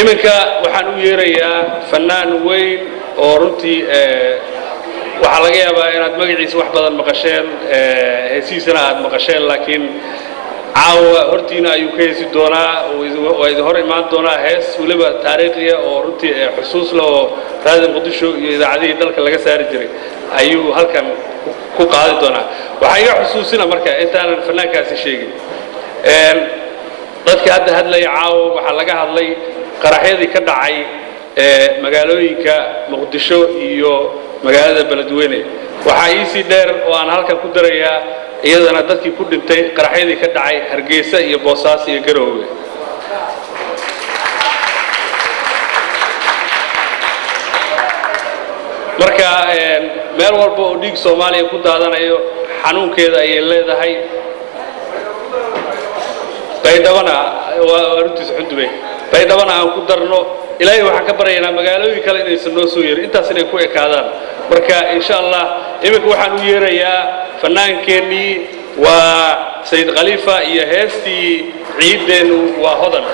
iminka waxaan u yeerayaa fanaan weyn oo runtii waxa laga yaabaa inaad magaciisa wax badan maqasheen heesiisana aad maqasheen laakiin caawa hortiina ayuu ka heesi doonaa oo idin hor imaan doonaa hees waliba taariikhiya oo runtii xusuus leh oo raadiyo muqdisho iyo idaacadihii dalka laga saari jiray ayuu halkan ku qaadi doonaa waxa iga xusuusina marka intaanan fanaankaasi sheegin dadka hadda hadlaya caawa waxa laga hadlay qaraxyadii ka dhacay magaalooyinka muqdisho iyo magaalada beledweyne waxa iisi dheer oo aan halkan ku darayaa iyadana dadkii ku dhintay qaraxyadii ka dhacay Hargeysa iyo Boosaaso iyo Garowe marka meel walba oo dhiig Soomaaliya ku daadanayo xanuunkeeda ay leedahay baydhabana waa runtii xudubay baydhabana aan ku darno ilaahay waxaan ka baryaynaa magaalooyin kale inaysan noo soo yeerin intaas inay ku ekaadaan marka insha Allah iminka waxaan u yeerayaa fanaankeenii waa Sayyid Khalifa iyo heestii ciideenu waa hodan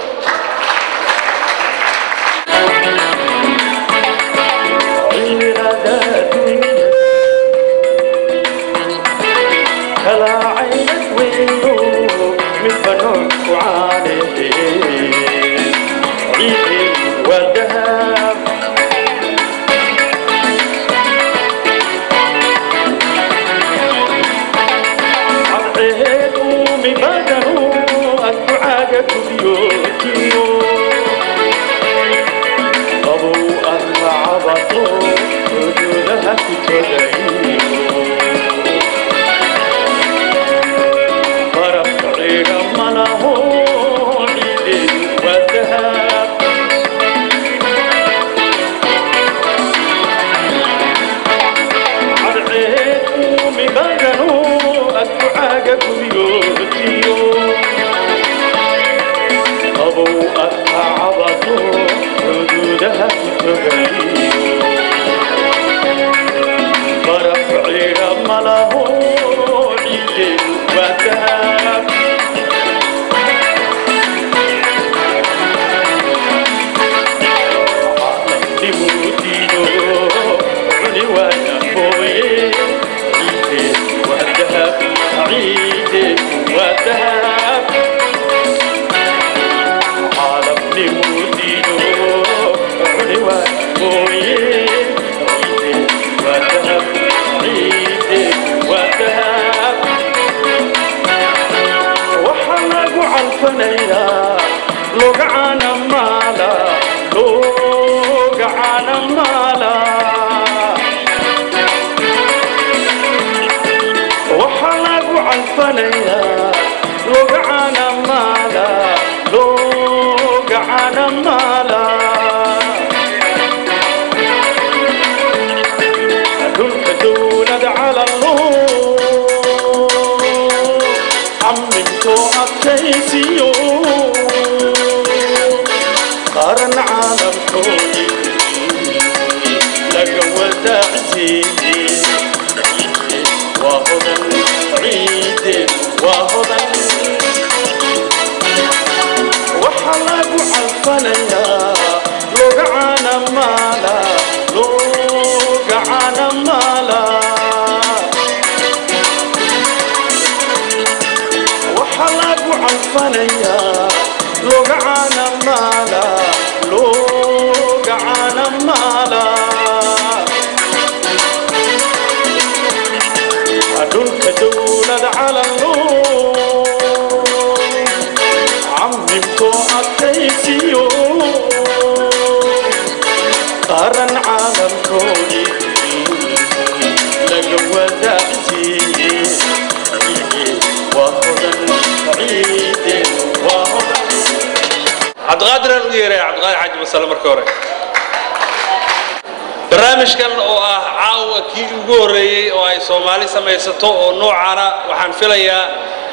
barnaamijkan oo ah caawa kii ugu horeeyay oo ay Soomaali samaysato oo noocana waxaan filayaa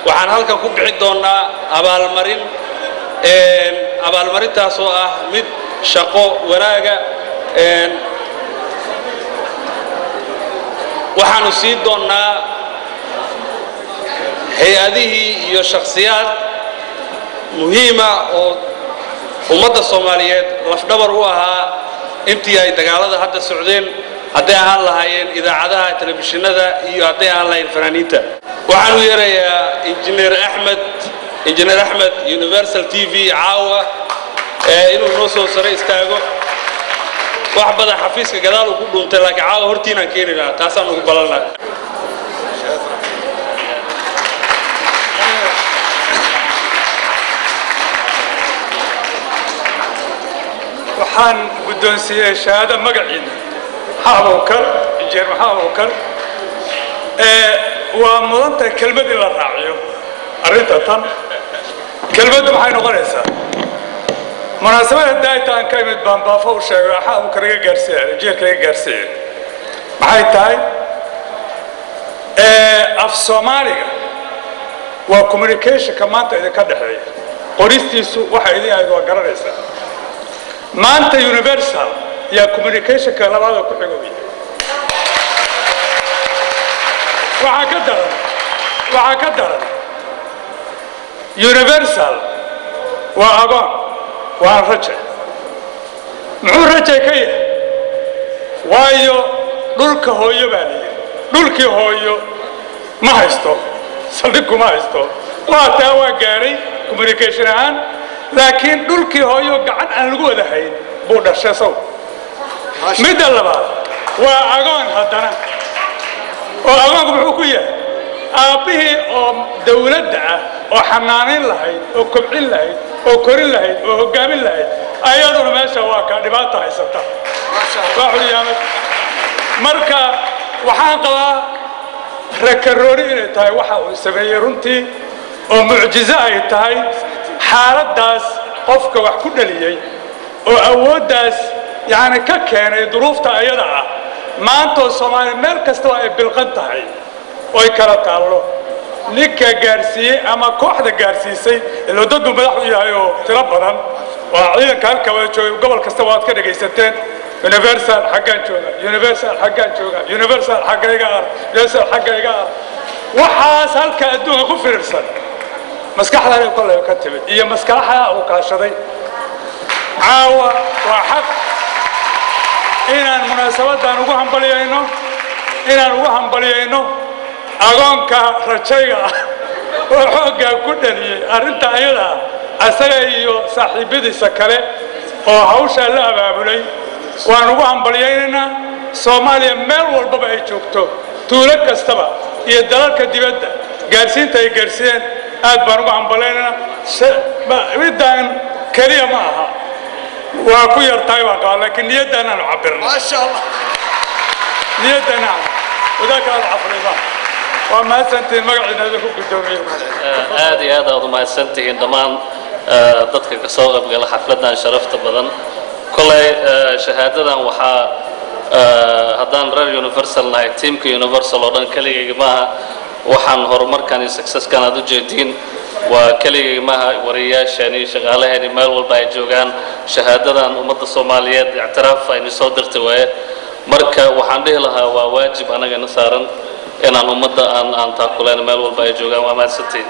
waxaan halkan ku bixin doonaa abaalmarintaas oo ah mid shaqo wanaaga waxaanu sii doonaa hay'adihii iyo shakhsiyaad muhiima oo ummadda Soomaaliyeed lafdhabar u ahaa intii ay dagaalada hadda socdeen hadday ahaan lahaayeen idaacadaha telefishinada iyo hadday ahaan lahayn fanaaniinta waxaan u yeerayaa injineer Axmed Universal TV caawa inuu noo soo sare istaago wax badan xafiiska gadaal uu ku dhuuntay laakiin caawa hortiinaan keeninaa taasaan ugu balanaa waxaan guddoonsiiyey shahaado magaciina xaabowkar injineer xaabowkar waa mudanta kelmad in la raaciyo arrinta tan kelmaddu maxay noqonaysaa munaasabada daaytaan ka imid baan baafo u sheegay xaabowkar iga gaarsiiya injineerka iga gaarsiiya maxay tahay af Soomaaliga waa communication-ka maanta idinka dhexeeya qoristiisu waxa idin aad waa garanaysaa maanta Universal ya communication-ka labaad ku xigooy waxa ka daran Universal waa agoon waa raja muxuu rajay ka yahay waayo dhulka hooyo baa leeyahay dhulkii hooyo ma haysto saldhig ma haysto waa taa waa gaaray communication ahaan laakiin dhulkii hooyo gacan aan lagu wada hayn buu dhashay saw mid labaad waa agoon haddana oo agoonku muxuu ku yahay aabihii oo dawladda ah oo xanaaneyn lahayd oo kobcin lahayd oo korin lahayd oo hogaamin lahayd ayaduna meesha waa ka dhibaato haysata marka waxaan qabaa rakarooni inay tahay waxa uu sameeyey runtii oo mucjizo ay tahay xaaladaas qofka wax ku dhaliyay oo awooddaas yani ka keenay duruufta ayada ah maanta Soomaaliya meel kasta ay bilqan tahay oo ay kala taalo ninka gaarsiiyay ama kooxda gaarsiisay ilo dadku madax u yahay oo tiro badan waa ciidanka halka wada jooga gobol kasta waad ka dhageysateen Universal xaggan jooga Universal xaggan jooga Universal xaggayga waxaas halka adduunka ku fiirsan maskaxda ay kala ka timid iyo maskaxda uu kaashaday caawa waa xaq inaan munaasabadan ugu hambaliyayno agoonka rajayga oo xoogaa ku dhaliyay arrinta ayada asaga iyo saaxiibadiisa kale oo hawsha la abaabulay waan ugu hambaliyaynaynaa Soomaaliya meel walba ay joogto tuulo kastaba iyo dalalka dibadda gaarsiinta ay gaarsiiyeen aad baan ugu hambaliyaynaynaa midaan kaliya ma aha waa ku yartahay waa qaal laakiin niyadana aan cabirno ma sha Allah niyadana wadaka al-afriba waa ma santiin magaciina ku gudoomiyo aad iyo aad ma santiin dhamaan dadka ka soo qayb gala xafladan sharafta badan kulay shahaadadan waxa haddaan reer Universal nahay teamka Universal oo dhan kaliya ma waxaan horumarkan iyo success-kan aad u jeedin waa kaliya ma wariyaashan iyo shaqaalaha meel walba ay joogaan shahaadadan ummadda Soomaaliyeed i'tiraaf ay soo dirtay way marka waxaan dhihi lahaa waa waajib anaga na saaran inaan ummadda aan taakuleen meel walba ay joogaan waa ma santiin